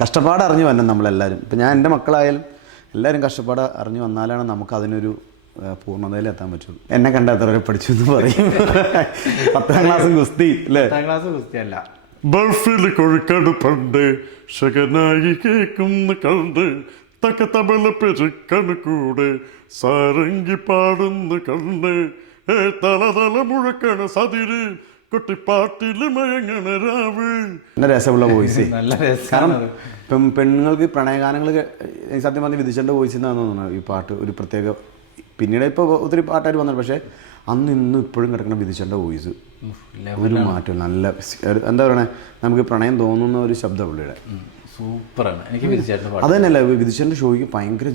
കഷ്ടപ്പാട് അറിഞ്ഞു വരണം നമ്മളെല്ലാവരും. ഇപ്പം ഞാൻ എൻ്റെ മക്കളായാലും എല്ലാവരും കഷ്ടപ്പാട് അറിഞ്ഞു വന്നാലാണ് നമുക്ക് അതിനൊരു പൂർണ്ണതയിലെത്താൻ പറ്റുള്ളൂ. എന്നെ കണ്ട എത്ര വരെ പഠിച്ചു എന്ന് പറയും. 10ാം ക്ലാസ് ഗുസ്തി അല്ലേ? 10ാം ക്ലാസ് ഗുസ്തി അല്ല. ബൾഫിൽ കൊഴുക്കട് പണ്ട് ശകനായി കേൾക്കുന്ന കണ്ട് തക്ക തബല പെരുക്കണ് കൂടെ സാരംഗി പാടുന്ന കണ്ട് തല മുഴക്കണ സതിര് കുട്ടിപ്പാട്ടില് മയങ്ങണ രാവ്. നല്ല രസമുള്ള വോയിസ്. നല്ല രസമാണ്. ഇപ്പം പെണ്ണുങ്ങൾക്ക് പ്രണയഗാനങ്ങൾ സത്യം പറഞ്ഞ് വിധിച്ചേണ്ട വോയിസ് എന്നാണ് തോന്നുന്നത് ഈ പാട്ട്. ഒരു പ്രത്യേക പിന്നീട് ഇപ്പോൾ ഒത്തിരി പാട്ടായിട്ട് വന്നത്, പക്ഷേ അന്ന് ഇന്നും ഇപ്പോഴും കിടക്കുന്ന വിധിച്ചേണ്ട വോയിസ് ഒരു മാറ്റം. നല്ല എന്താ പറയണേ, നമുക്ക് പ്രണയം തോന്നുന്ന ഒരു ശബ്ദം പുള്ളിയുടെ സൂപ്പറാണ്. എനിക്ക് വിധിച്ചേട്ടൻ അത് തന്നെയല്ല, വിധിച്ചേൻ്റെ ഷോയ്ക്ക് ഭയങ്കര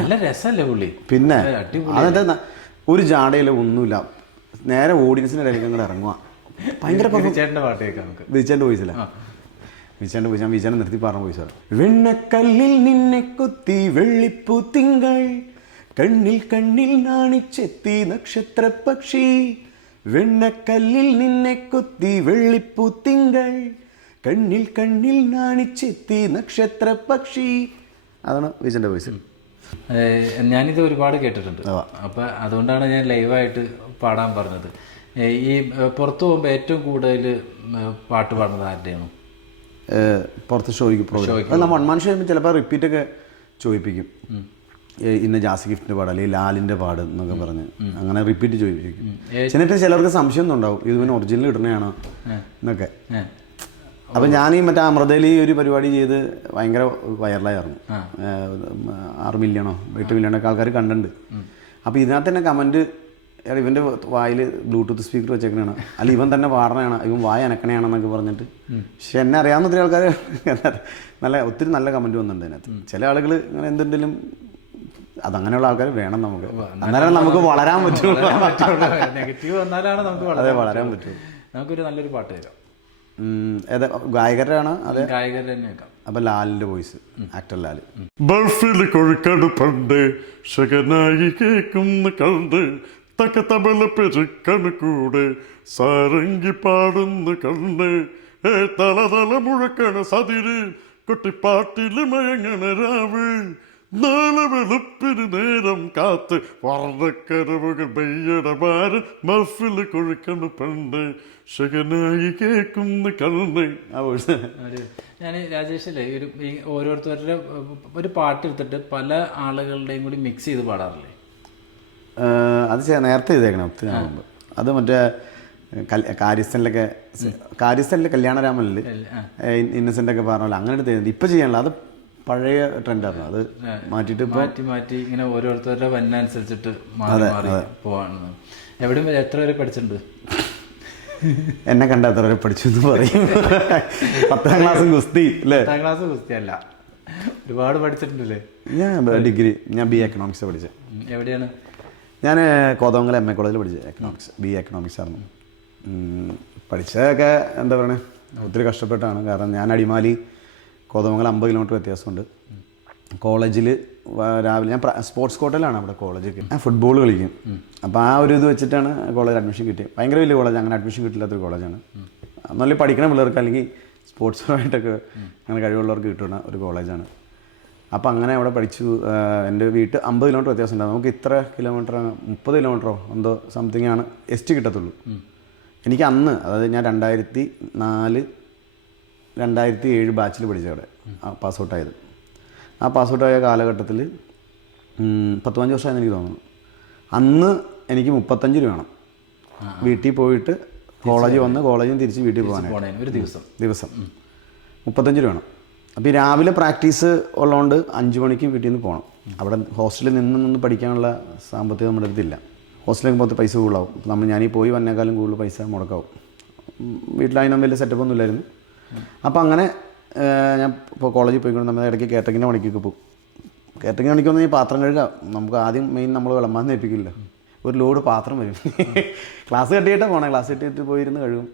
നല്ല രസമല്ലേ പുള്ളി. പിന്നെ അതെന്താ ഒരു ജാടയില്ല ഒന്നുമില്ല, നേരെ ഓഡിയൻസിൻ്റെ ഇടയിലേക്ക് അങ്ങോട്ട് ഇറങ്ങുക. ഭയങ്കര വിധിച്ചേട്ടൻ്റെ പാട്ട് കേൾക്കാം നമുക്ക്. വിധിച്ചേൻ്റെ വോയിസില്ല, വിധിച്ചേൻ്റെ വോയിസ് ഞാൻ വിധിച്ചേനെ നിർത്തി പറഞ്ഞ വോയിസാണ്. വെണ്ണക്കല്ലിൽ നിന്നെ കുത്തി വെള്ളിപ്പൂ തിങ്കൾ കണ്ണിൽ കണ്ണിൽ നാണിച്ചെത്തി നക്ഷത്ര പക്ഷി. വെണ്ണക്കല്ലിൽ നിന്നെ കുത്തി വെള്ളിപ്പൂ തിങ്കൾ കണ്ണിൽ കണ്ണിൽ നാണിച്ചെത്തി നക്ഷത്ര പക്ഷി. അതാണ് വിജയൻ്റെ വോയിസ്. ഞാനിത് ഒരുപാട് കേട്ടിട്ടുണ്ട്. അപ്പം അതുകൊണ്ടാണ് ഞാൻ ലൈവായിട്ട് പാടാൻ പറഞ്ഞത്. ഈ പുറത്തു പോകുമ്പോൾ ഏറ്റവും കൂടുതൽ പാട്ട് പാടുന്നത് ആരുടെയാണ്? പുറത്ത് ഷോയ്ക്ക് പ്രോഗ്രാം നമ്മൾ വൺ മാൻ ഷോ ചിലപ്പോൾ റിപ്പീറ്റൊക്കെ ചോദിപ്പിക്കും. ഇന്ന ജാസി ഗിഫ്റ്റിൻ്റെ പാട് അല്ലെങ്കിൽ ലാലിൻ്റെ പാട് എന്നൊക്കെ പറഞ്ഞ് അങ്ങനെ റിപ്പീറ്റ് ചോദിപ്പിക്കും. എന്നിട്ട് ചിലർക്ക് സംശയം ഒന്നും ഉണ്ടാവും, ഇത് പിന്നെ ഒറിജിനൽ ഇടണയാണോ എന്നൊക്കെ. അപ്പം ഞാൻ ഈ മറ്റേ അമൃതയിൽ ഒരു പരിപാടി ചെയ്ത് ഭയങ്കര വൈറലായിരുന്നു. 6 മില്യണോ 8 മില്യണൊക്കെ ആൾക്കാർ കണ്ടിട്ടുണ്ട്. അപ്പോൾ ഇതിനകത്ത് തന്നെ കമൻറ്റ്, ഇവൻ്റെ വായിൽ ബ്ലൂടൂത്ത് സ്പീക്കർ വെച്ചേക്കണതാണ്, അല്ല ഇവൻ തന്നെ പാടണയാണ്, ഇവൻ വായ അനക്കണയാണെന്നൊക്കെ പറഞ്ഞിട്ട്. പക്ഷെ എന്നെ അറിയാവുന്ന ഒത്തിരി ആൾക്കാർ ഒത്തിരി നല്ല കമൻറ്റ് വന്നിട്ടുണ്ട് അതിനകത്ത്. ചില ആളുകൾ അങ്ങനെ എന്തെങ്കിലും അതങ്ങനെയുള്ള ആൾക്കാർ വേണം നമുക്ക്, അന്നേരം നമുക്ക് വളരാൻ പറ്റുള്ളൂ. നെഗറ്റീവ് വന്നാലാണ് നമുക്ക് വളരാൻ പറ്റുള്ളൂ. നമുക്കൊരു നല്ലൊരു പാട്ട് തരാം. ഏതാ ഗായകരുടെ ആണ്? അതെ, ഗായകരുടെ തന്നെ കേൾക്കാം. അപ്പൊ ലാലിന്റെ വോയിസ്, ആക്ടർ ലാല്. ബൾഫിൽ കൊഴുക്കട് പണ്ട് ശകനായി കേൾക്കുന്ന കണ്ട് തക്ക തബല പെരുക്കണ് കൂടെ സാരംഗി പാടുന്ന കണ്ട് തല മുഴക്കണ സതിര് കുട്ടിപ്പാട്ടില് മയങ്ങണ രാവ്. നാളെ വെളുപ്പിന് നേരം കാത്ത് വർണ്ണക്കരവുകൾ പെയ്യടമാരൻ മഫിൽ കൊഴുക്കണ് പണ്ട് ശകനായി കേൾക്കുന്ന കണ്ണ്. ഞാൻ രാജേഷല്ലേ ഈ ഓരോരുത്തരുടെ ഒരു പാട്ടെടുത്തിട്ട് പല ആളുകളുടെയും കൂടി മിക്സ് ചെയ്ത് പാടാറില്ലേ? അത് നേരത്തെ ചെയ്തേക്കണം ഒത്തിരി മുമ്പ്. അത് മറ്റേ കാര്യസ്ഥനിലെ കല്യാണരാമനിൽ ഇന്നസെൻ്റ് ഒക്കെ പറഞ്ഞ പോലെ അങ്ങനെ എടുത്ത് ഇപ്പം ചെയ്യാനുള്ള അത് പഴയ ട്രെൻഡായിരുന്നു. അത് മാറ്റിയിട്ട് മാറ്റി ഇങ്ങനെ ഓരോരുത്തരുടെ വന്നനുസരിച്ചിട്ട് മാറി പോവാണ്. എവിടെയും എത്ര വരെ പഠിച്ചിട്ടുണ്ട്? എന്നെ കണ്ട എത്ര വരെ പഠിച്ചു എന്ന് പറയും. 10ാം ക്ലാസ് ഗുസ്തി അല്ലേ? 10ാം ക്ലാസ് ഗുസ്തി അല്ല, ഒരുപാട് പഠിച്ചിട്ടുണ്ടല്ലേ? ഞാൻ ഡിഗ്രി, ഞാൻ BA എക്കണോമിക്സ് പഠിച്ചത്. എവിടെയാണ്? ഞാൻ കോതമംഗലം MA കോളേജിൽ പഠിച്ചത് എക്കണോമിക്സ്, BA എക്കണോമിക്സ് ആയിരുന്നു. പഠിച്ചതൊക്കെ എന്താ പറയണേ, ഒത്തിരി കഷ്ടപ്പെട്ടാണ്. കാരണം ഞാൻ അടിമാലി കോതമംഗലം 50 കിലോമീറ്റർ വ്യത്യാസമുണ്ട്. കോളേജിൽ രാവിലെ ഞാൻ സ്പോർട്സ് കോട്ടയിലാണ് അവിടെ കോളേജൊക്കെ. ഞാൻ ഫുട്ബോൾ കളിക്കും. അപ്പോൾ ആ ഒരു ഇത് വെച്ചിട്ടാണ് കോളേജിൽ അഡ്മിഷൻ കിട്ടിയത്. ഭയങ്കര വലിയ കോളേജ്, അങ്ങനെ അഡ്മിഷൻ കിട്ടില്ലാത്തൊരു കോളേജാണ്. നല്ല പഠിക്കണ പിള്ളേർക്ക് അല്ലെങ്കിൽ സ്പോർട്സുമായിട്ടൊക്കെ അങ്ങനെ കഴിവുള്ളവർക്ക് കിട്ടുന്ന ഒരു കോളേജാണ്. അപ്പോൾ അങ്ങനെ അവിടെ പഠിച്ചു. എൻ്റെ വീട്ട് 50 കിലോമീറ്റർ വ്യത്യാസം ഉണ്ടാകും. നമുക്ക് ഇത്ര കിലോമീറ്റർ 30 കിലോമീറ്ററോ എന്തോ സംതിങ് ആണ് എസ്റ്റ് കിട്ടത്തുള്ളൂ. എനിക്ക് അന്ന്, അതായത് ഞാൻ 2007 ബാച്ചിൽ പഠിച്ചവിടെ പാസ് ഔട്ടായത്. ആ പാസ് ഔട്ടായ കാലഘട്ടത്തിൽ 15 വർഷമായെന്ന് എനിക്ക് തോന്നുന്നു. അന്ന് എനിക്ക് 35 രൂപ വേണം വീട്ടിൽ പോയിട്ട് കോളേജിൽ വന്ന് കോളേജിൽ നിന്ന് തിരിച്ച് വീട്ടിൽ പോകാനായിട്ട്. ഒരു ദിവസം 35 രൂപ വേണം. അപ്പോൾ ഈ രാവിലെ പ്രാക്ടീസ് ഉള്ളതുകൊണ്ട് 5 മണിക്ക് വീട്ടിൽ നിന്ന് പോകണം. അവിടെ ഹോസ്റ്റലിൽ നിന്ന് പഠിക്കാനുള്ള സാമ്പത്തികം നമ്മുടെ അടുത്തില്ല. ഹോസ്റ്റലിൽ പോകുമ്പോൾ പൈസ കൂടുതലാവും. ഞാനീ പോയി വന്നേക്കാളും കൂടുതൽ പൈസ മുടക്കാവും. വീട്ടിൽ അതിനൊന്നും വലിയ സെറ്റപ്പൊന്നും ഇല്ലായിരുന്നു. അപ്പോൾ അങ്ങനെ ഞാൻ ഇപ്പോൾ കോളേജിൽ പോയിക്കൊണ്ട് നമ്മൾ ഇടയ്ക്ക് കേറ്ററിങ്ങിൻ്റെ പണിക്കൊക്കെ പോകും. കേറ്ററിങ്ങിൻ്റെ പണിക്കൊന്നും ഈ പാത്രം കഴുകുക, നമുക്ക് ആദ്യം മെയിൻ നമ്മൾ വിളമ്പാന്ന് ഏൽപ്പിക്കില്ല. ഒരു ലോഡ് പാത്രം വരും. ക്ലാസ് കെട്ടിയിട്ടാണ് പോകണേ. ക്ലാസ് കെട്ടിയിട്ട് പോയിരുന്ന് കഴുകും.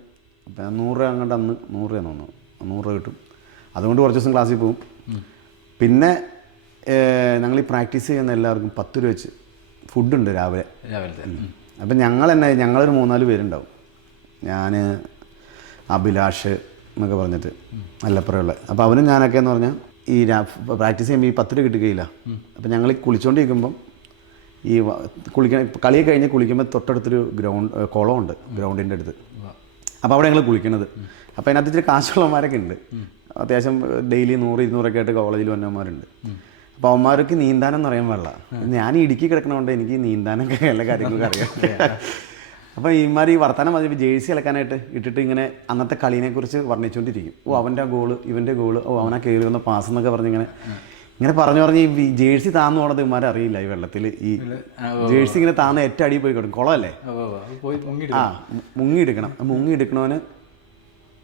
അപ്പം 100 രൂപ അങ്ങോട്ട് അന്ന് 100 രൂപ തോന്നുന്നു, 100 രൂപ കിട്ടും. അതുകൊണ്ട് കുറച്ച് ദിവസം ക്ലാസ്സിൽ പോകും. പിന്നെ ഞങ്ങൾ ഈ പ്രാക്ടീസ് ചെയ്യുന്ന എല്ലാവർക്കും 10 രൂപ വെച്ച് ഫുഡുണ്ട് രാവിലത്തെ. അപ്പം ഞങ്ങളൊരു 3-4 പേരുണ്ടാവും. ഞാൻ, അഭിലാഷ്, എന്നൊക്കെ പറഞ്ഞിട്ട് മലപ്പുറമുള്ള. അപ്പോൾ അവനും ഞാനൊക്കെ എന്ന് പറഞ്ഞാൽ ഈ പ്രാക്ടീസ് ചെയ്യുമ്പോൾ ഈ 10 രൂപ കിട്ടുകയില്ല. അപ്പോൾ ഞങ്ങൾ കുളിച്ചുകൊണ്ടിരിക്കുമ്പം ഈ കളിയൊക്കെ കഴിഞ്ഞ് കുളിക്കുമ്പോൾ തൊട്ടടുത്തൊരു കുളമുണ്ട് ഗ്രൗണ്ടിൻ്റെ അടുത്ത്. അപ്പോൾ അവിടെ ഞങ്ങൾ കുളിക്കണത്. അപ്പോൾ അതിനകത്ത് ഇച്ചിരി കാശുള്ളവന്മാരൊക്കെ ഉണ്ട്. അത്യാവശ്യം ഡെയിലി 100-200 ആയിട്ട് കോളേജിൽ വന്നവന്മാരുണ്ട്. അപ്പോൾ അവന്മാർക്ക് നീന്താനെന്ന് അറിയാൻ പാടില്ല. ഞാൻ ഇടുക്കി കിടക്കണതുകൊണ്ട് എനിക്ക് നീന്താനൊക്കെ എല്ലാ കാര്യങ്ങളൊക്കെ അറിയാം. അപ്പോൾ ഇമാർ ഈ വർത്തമാനം മതി ജേഴ്സി അലക്കാനായിട്ട് ഇട്ടിട്ട് ഇങ്ങനെ അന്നത്തെ കളീനെക്കുറിച്ച് വർണ്ണിച്ചുകൊണ്ടിരിക്കും. ഓ അവൻ്റെ ഗോള്, ഇവൻ്റെ ഗോള്, ഓ അവനാ കയറി വന്ന പാസ് എന്നൊക്കെ പറഞ്ഞ് ഇങ്ങനെ പറഞ്ഞ് ഈ ജേഴ്സി താന്നു പോണത് ഇമാരെ അറിയില്ല. ഈ വെള്ളത്തിൽ ഈ ജേഴ്സി ഇങ്ങനെ താന്ന് ഏറ്റവും അടിയിൽ പോയി കിടക്കും. കുളമല്ലേ, മുങ്ങിയെടുക്കണം. മുങ്ങിയെടുക്കണവന്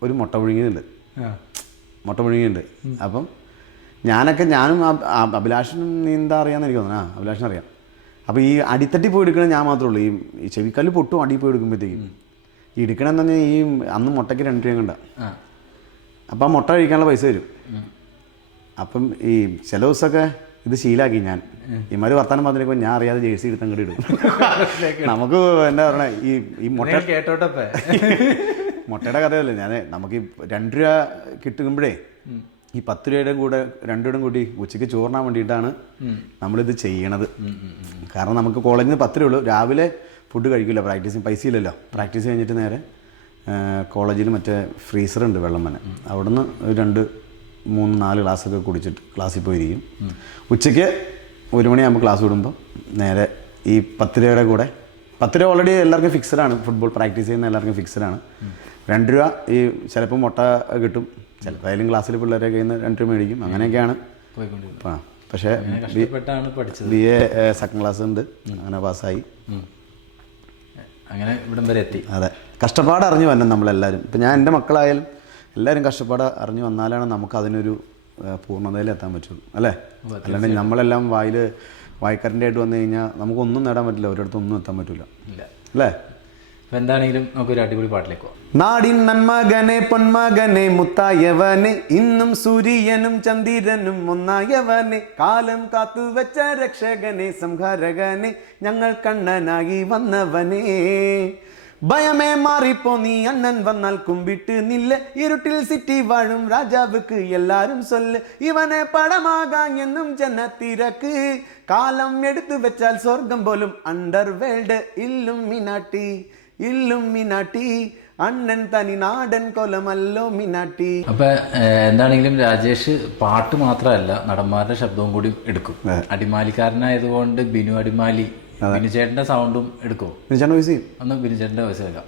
ഒരു മുട്ട പുഴുങ്ങിയുണ്ട്. അപ്പം ഞാനും അഭിലാഷനും നീന്താൻ അറിയാമെന്ന് എനിക്ക് തോന്നുന്നു. അഭിലാഷിന് അറിയാം. അപ്പോൾ ഈ അടിത്തട്ടി പോയി എടുക്കണത് ഞാൻ മാത്രമേ ഉള്ളൂ. ഈ ചെവിക്കല്ല് പൊട്ടും അടിയിൽ പോയി എടുക്കുമ്പോഴത്തേക്കും ഈ എടുക്കണമെന്ന് പറഞ്ഞാൽ ഈ അന്ന് മുട്ടയ്ക്ക് 2 രൂപ കണ്ട. അപ്പം ആ മുട്ട കഴിക്കാനുള്ള പൈസ തരും. അപ്പം ഈ ചില ദിവസമൊക്കെ ഇത് ശീലാക്കി ഞാൻ. ഇമാർ വർത്താനം പറഞ്ഞിരിക്കുമ്പോൾ ഞാൻ അറിയാതെ ജേഴ്സി എടുത്ത് അങ്ങോട്ട് ഇടും. നമുക്ക് എന്താ പറയണേ, ഈ മുട്ട കേട്ടോട്ടെ മുട്ടയുടെ കഥയല്ലേ. നമുക്ക് ഈ 2 രൂപ കിട്ടുമ്പോഴേ ഈ 10 രൂപയുടെ കൂടെ 2 രൂപയും കൂടി ഉച്ചയ്ക്ക് ചോറിനാൻ വേണ്ടിയിട്ടാണ് നമ്മളിത് ചെയ്യണത്. കാരണം നമുക്ക് കോളേജിൽ നിന്ന് 10 രൂപ ഉള്ളൂ. രാവിലെ ഫുഡ് കഴിക്കില്ല, പ്രാക്ടീസിന് പൈസ ഇല്ലല്ലോ. പ്രാക്ടീസ് കഴിഞ്ഞിട്ട് നേരെ കോളേജിൽ മറ്റേ ഫ്രീസറുണ്ട് വെള്ളം തന്നെ, അവിടുന്ന് 2-3-4 ഗ്ലാസ്സൊക്കെ കുടിച്ചിട്ട് ക്ലാസ്സിൽ പോയിരിക്കും. ഉച്ചയ്ക്ക് 1 മണിയാകുമ്പോൾ ക്ലാസ് വിടുമ്പോൾ നേരെ ഈ 10 രൂപയുടെ കൂടെ 10 രൂപ ഓൾറെഡി എല്ലാവർക്കും ഫിക്സഡാണ്. ഫുട്ബോൾ പ്രാക്ടീസ് ചെയ്യുന്ന എല്ലാവർക്കും ഫിക്സഡാണ്. 2 രൂപ ഈ ചിലപ്പോൾ മുട്ട കിട്ടും, ചിലപ്പോൾ അതിലും ക്ലാസ്സിൽ പിള്ളേരെ കയ്യിൽ നിന്ന് 2 രൂപ മേടിക്കും. അങ്ങനെയൊക്കെയാണ് പോയിക്കൊണ്ടിരിക്കുന്നത്. പക്ഷേ BA സെക്കൻഡ് ക്ലാസ് ഉണ്ട്, അങ്ങനെ പാസ്സായി. അങ്ങനെ ഇവിടം വരെ എത്തി. അതെ, കഷ്ടപ്പാട് അറിഞ്ഞു വരണം നമ്മളെല്ലാവരും. ഇപ്പം ഞാൻ എൻ്റെ മക്കളായാലും എല്ലാവരും കഷ്ടപ്പാട് അറിഞ്ഞു വന്നാലാണ് നമുക്ക് അതിനൊരു പൂർണ്ണതയിൽ എത്താൻ പറ്റുള്ളൂ, അല്ലേ? അല്ലാണ്ട് നമ്മളെല്ലാം വായ്ക്കാരൻ്റെ ആയിട്ട് വന്നു കഴിഞ്ഞാൽ നമുക്കൊന്നും നേടാൻ പറ്റില്ല, ഒരിടത്തും ഒന്നും എത്താൻ പറ്റില്ല, അല്ലേ? എന്താണെങ്കിലും നമുക്കൊരു അടിപൊളി പാട്ടിലേക്ക് പോകാം. നാടിൻ നന്മകനെ പൊന്മകനെ മുത്തായവനെ, ഇന്നും സൂര്യനും ചന്ദ്രനും ഒന്നായവനെ, കാലം കാത്തുവെച്ച രക്ഷകനെ സംഹാരകനെ, ഞങ്ങൾ കണ്ണനായി വന്നവനെ. ഭയമേ മാറിപ്പോ നീ അണ്ണൻ വന്നാൽ കുമ്പിട്ട് നില്ല, ഇരുട്ടിൽ സിറ്റി വാഴും രാജാവുക്ക് എല്ലാരും സൊല്ല്, ഇവനെ പടമാകാൻ എന്നും ജനത്തിരക്ക്, കാലം എടുത്തു വെച്ചാൽ സ്വർഗം പോലും അണ്ടർ വേൾഡ്, ഇല്ലുമിനാട്ടി അണ്ണൻ തനി നാടൻ കൊലമല്ലോ മിനാട്ടി. അപ്പൊ എന്താണെങ്കിലും രാജേഷ് പാട്ട് മാത്രമല്ല നടന്മാരുടെ ശബ്ദവും കൂടി എടുക്കും. അടിമാലിക്കാരനായതുകൊണ്ട് ബിനു അടിമാലി, ബിനു ചേട്ടന്റെ സൗണ്ടും എടുക്കും. ബിനുചേട്ടൻ്റെ വോയിസ് ചെയ്യും. ഒന്ന് ബിനു ചേട്ടന്റെ വോയിസ് കേൾക്കാം.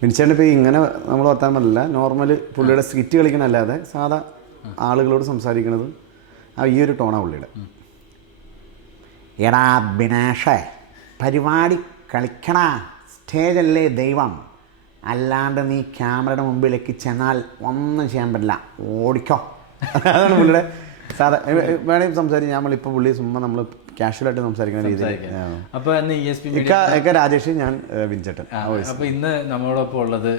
ബിനുചേട്ടൻ ഇപ്പോൾ ഇങ്ങനെ നമ്മൾ വർത്താൻ പറ്റില്ല, നോർമൽ പുള്ളിയുടെ സ്കിറ്റ് കളിക്കണല്ലാതെ സാധാ ആളുകളോട് സംസാരിക്കണത് ഈ ഒരു ടോണാണ് പുള്ളിയുടെ. എടാ ബിനാഷേ, പരിപാടി കളിക്കണ, സ്റ്റേജല്ലേ ദൈവം, അല്ലാണ്ട് നീ ക്യാമറയുടെ മുമ്പിലേക്ക് ചെന്നാൽ ഒന്നും ചെയ്യാൻ പറ്റില്ല, ഓടിക്കോ. അതാണ് പുള്ളിയുടെ സാധാ. വേണമെങ്കിൽ സംസാരിക്കും. നമ്മളിപ്പോൾ പുള്ളി ചുമ്മാ നമ്മൾ കാഷ്വലായിട്ട് സംസാരിക്കുന്ന രീതിയിൽ. അപ്പൊ രാജേഷ്, ഞാൻ ബിനുചേട്ടൻ. അപ്പൊ ഇന്ന് നമ്മളോടൊപ്പം ഉള്ളത്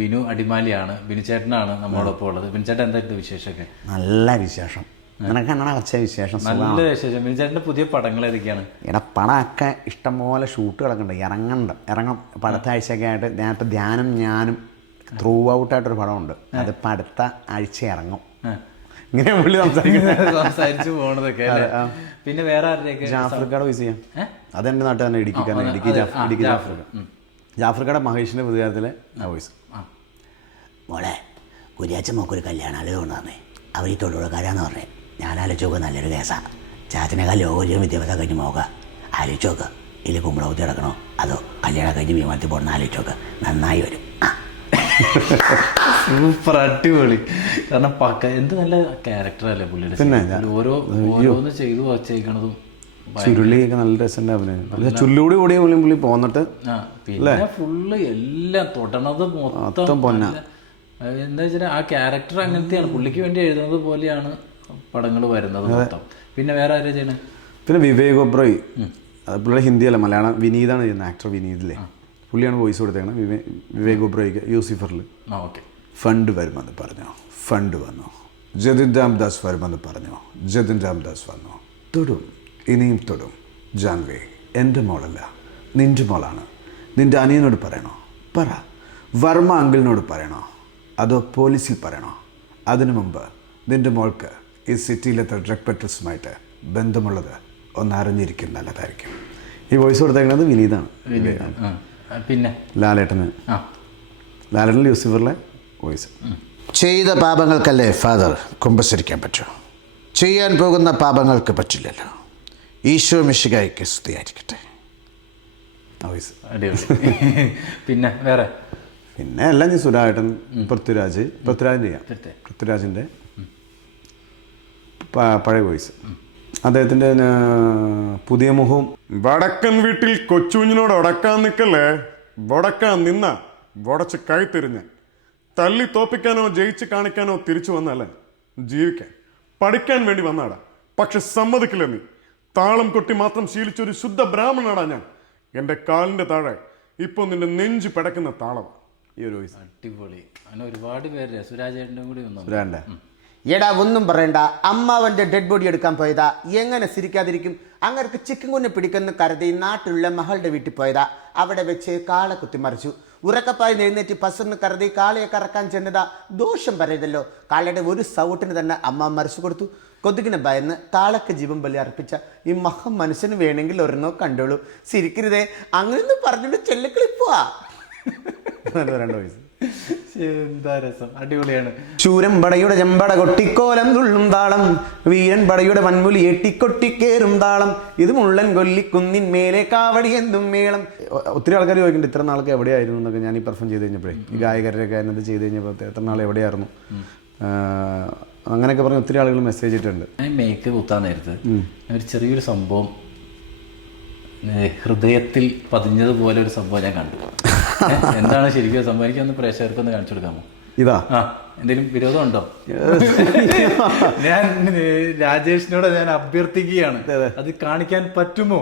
ബിനു അടിമാലിയാണ്. ബിനു ചേട്ടനാണ് നമ്മളോടൊപ്പം ഉള്ളത്. ബിനു ചേട്ടൻ എന്തായിരുന്നു വിശേഷമൊക്കെ? നല്ല വിശേഷം. നിനക്ക് എന്നാണ് കുറച്ച് വിശേഷം? നല്ല വിശേഷം. ബിനു ചേട്ടൻ്റെ പുതിയ പടങ്ങൾ ഏതൊക്കെയാണ്? എടാ പടമൊക്കെ ഇഷ്ടംപോലെ ഷൂട്ട് കിടക്കുന്നുണ്ട്, ഇറങ്ങും. ഇപ്പം അടുത്ത ആഴ്ചയൊക്കെ ആയിട്ട് ഞാനിപ്പോൾ ധ്യാനം ഞാനും ത്രൂ ഔട്ടായിട്ടൊരു പടമുണ്ട്, അതിപ്പോൾ അടുത്ത ആഴ്ച ഇറങ്ങും. ഇങ്ങനെ പുള്ളി സംസാരിച്ചു പോണതൊക്കെ. പിന്നെ വേറെ ആരുടെയൊക്കെ? ജാഫ്രിക്കയുടെ വോയിസ് ചെയ്യാം. അതെൻ്റെ നാട്ടിൽ തന്നെ, ഇടുക്കിക്കാരൻ. ഇടുക്കി ജാഫ്രിക്കയുടെ മഹേഷിൻ്റെ പുതിയത്തിലെ വോയിസ്. മോളെ, കുര്യാച്ച മോക്കൊരു കല്യാണാലോചന കൊണ്ടുവന്നേ, അവർ ഈ തൊഴിലുറക്കാരാന്ന് പറഞ്ഞേ. ഞാൻ ആലോചിച്ച് നോക്കുക, നല്ലൊരു കേസാണ്. ചാച്ചനേക്കാൾ ലോകോചരം വിദ്യാഭ്യാസം കഴിഞ്ഞ് നോക്കുക. ആലോചിച്ച് നോക്കുക, ഇതിൽ കുമ്പളകുത്തി കിടക്കണോ അതോ കല്യാണം കഴിഞ്ഞ് വിമാനത്തിൽ പോകണം ആലോചിച്ച് നോക്കുക, നന്നായി വരും. സൂപ്പർ, അടിപൊളി. കാരണം എന്ത് നല്ല ക്യാരക്ടറല്ലേ പുള്ളിയുടെ. പിന്നെ ഓരോന്ന് ചെയ്തു വച്ചേക്കണതും ചുരുളിയൊക്കെ നല്ല രസമുണ്ട് അഭിനയം. ചുരുളൂടി കൂടിയ പുള്ളി പോന്നിട്ട് പിന്നെ ഫുള്ള് എല്ലാം തൊടണത് മൊത്തം പൊന്ന. എന്താ വെച്ചാൽ ആ ക്യാരക്ടർ അങ്ങനത്തെയാണ്, പുള്ളിക്ക് വേണ്ടി എഴുതുന്നത് പോലെയാണ് പടങ്ങൾ വരുന്നത് മൊത്തം. പിന്നെ വേറെ ആരാ ചെയ്യണേ? പിന്നെ വിവേക് ഒബ്രോയ്, പുള്ളിയുടെ ഹിന്ദിയല്ല മലയാളം, വിനീതാണ് ചെയ്യുന്നത്, ആക്ടർ വിനീതില്ലേ, പുള്ളിയാണ് വോയിസ് കൊടുത്തേക്കണം. വിവേക് ഒബ്രോയ്ക്ക് യൂസിഫറിൽ. ഫണ്ട് വരുമെന്ന് പറഞ്ഞോ, ഫണ്ട് വന്നു. ജതിൻ രാംദാസ് വരുമെന്ന് പറഞ്ഞോ, ജതിൻ രാംദാസ് വന്നു. തൊടും, ഇനിയും തൊടും. ജാൻവേ എൻ്റെ മോളല്ല, നിൻ്റെ മോളാണ്. നിൻ്റെ അനിയനോട് പറയണോ? പറ. വർമ്മ അങ്കിളിനോട് പറയണോ? അതോ പോലീസിൽ പറയണോ? അതിനു മുമ്പ് നിൻ്റെ മോൾക്ക് ഈ സിറ്റിയിലത്തെ ഡ്രഗ് പെട്രോൾസുമായിട്ട് ബന്ധമുള്ളത് ഒന്ന് അറിഞ്ഞിരിക്കും നല്ലതായിരിക്കും. ഈ വോയിസ് കൊടുത്തേക്കുന്നത് വിനീതാണ്. പിന്നെ ലാലേട്ടന്, ലാലേട്ടൻ ലൂസിഫറിലെ വോയിസ്. ചെയ്ത പാപങ്ങൾക്കല്ലേ ഫാദർ കുമ്പസരിക്കാൻ പറ്റൂ, ചെയ്യാൻ പോകുന്ന പാപങ്ങൾക്ക് പറ്റില്ലല്ലോ. ഈശോ മിശിഹായ്ക്ക് സ്തുതിയായിരിക്കട്ടെ. വോയിസ് അടിപൊളി. പിന്നെ വേറെ പിന്നെ എല്ലാം ഞാൻ സുരാജേട്ടൻ, പൃഥ്വിരാജിൻ്റെ പഴയ വോയിസ്. അദ്ദേഹത്തിൻ്റെ പുതിയ മുഖവും. വടക്കൻ വീട്ടിൽ കൊച്ചുകുഞ്ഞിനോട് ഉടക്കാൻ നിൽക്കല്ലേ, വടക്കാൻ നിന്ന വടച്ച് കൈ തിരിഞ്ഞ് തല്ലി തോപ്പിക്കാനോ ജയിച്ച് കാണിക്കാനോ തിരിച്ചു വന്നല്ല, ജീവിക്കാൻ പഠിക്കാൻ വേണ്ടി വന്നാടാ. പക്ഷെ സമ്മതിക്കില്ല നീ. താളം കൊട്ടി മാത്രം ശീലിച്ചൊരു ശുദ്ധ ബ്രാഹ്മണനാടാ ഞാൻ. എൻ്റെ കാലിൻ്റെ താഴെ ഇപ്പോൾ നിന്റെ നെഞ്ച് പിടക്കുന്ന താളം. ഈ ഒരു വോയിസ് അടിപൊളി. അങ്ങനെ ഒരുപാട് പേര് സുരാജേട്ടൻ്റെ കൂടി വന്നു. സുരാൻ്റെ എടാ ഒന്നും പറയണ്ട, അമ്മാവൻ്റെ ഡെഡ് ബോഡി എടുക്കാൻ പോയതാ. എങ്ങനെ സിരിക്കാതിരിക്കും? അങ്ങർക്ക് ചിക്കൻ കുഞ്ഞ് പിടിക്കുന്ന കരുതി നാട്ടിലുള്ള മകളുടെ വീട്ടിൽ പോയതാ. അവിടെ വെച്ച് കാളെ കുത്തിമറിച്ചു. ഉറക്കപ്പായി എഴുന്നേറ്റ് പസറിന് കരുതി കാളയെ കറക്കാൻ ചെന്നതാ. ദോഷം പറയതല്ലോ, കാളയുടെ ഒരു സൗട്ടിന് തന്നെ അമ്മ മറിച്ചു കൊടുത്തു. കൊതുകിനെ ഭയന്ന് കാളക്ക് ജീവൻ ബലി അർപ്പിച്ച ഈ മനുഷ്യന് വേണമെങ്കിൽ ഒരെണ്ണോ കണ്ടോളൂ. സിരിക്കരുതേ, അങ്ങനെയൊന്നും പറഞ്ഞിട്ട് ചെല്ലക്കളിപ്പോവാ. രണ്ട് വോയിസ്. എന്താ രസം, അടിപൊളിയാണ്. ശൂരൻ പടയുടെ ചെമ്പട കൊട്ടിക്കോലം തുള്ളും താളം, വീരൻ പടയുടെ വൻമുലി എട്ടിക്കൊട്ടിക്കേറും താളം, ഇത് മുള്ളൻ കൊല്ലിക്കുന്നിൻ മേലെ കാവടി എന്തും മേളം. ഒത്തിരി ആൾക്കാർ ചോദിക്കുന്നുണ്ട് ഇത്ര നാൾക്ക് എവിടെയായിരുന്നു എന്നൊക്കെ. ഞാൻ ഈ പെർഫോം ചെയ്ത് കഴിഞ്ഞപ്പോഴേ, ഈ ഗായകരുടെയൊക്കെ അതിനകത്ത് ചെയ്ത് കഴിഞ്ഞപ്പോൾ എത്ര നാൾ എവിടെയായിരുന്നു അങ്ങനെയൊക്കെ പറഞ്ഞ് ഒത്തിരി ആളുകൾ മെസ്സേജ് ഇട്ടിട്ടുണ്ട്. ഞാൻ മേക്ക് കുത്താൻ നേരത്ത് ഒരു ചെറിയൊരു സംഭവം ഹൃദയത്തിൽ പതിഞ്ഞതുപോലെ ഒരു സംഭവം ഞാൻ കണ്ടു. എന്താണ് ശരിക്കും സംഭവം? എനിക്കൊന്ന് പ്രേക്ഷകർക്കൊന്ന് കാണിച്ചു കൊടുക്കാമോ? ഇതാ എന്തെങ്കിലും വിരോധം ഉണ്ടോ? ഞാൻ രാജേഷിനോട് ഞാൻ അഭ്യർത്ഥിക്കുകയാണ്, അത് കാണിക്കാൻ പറ്റുമോ?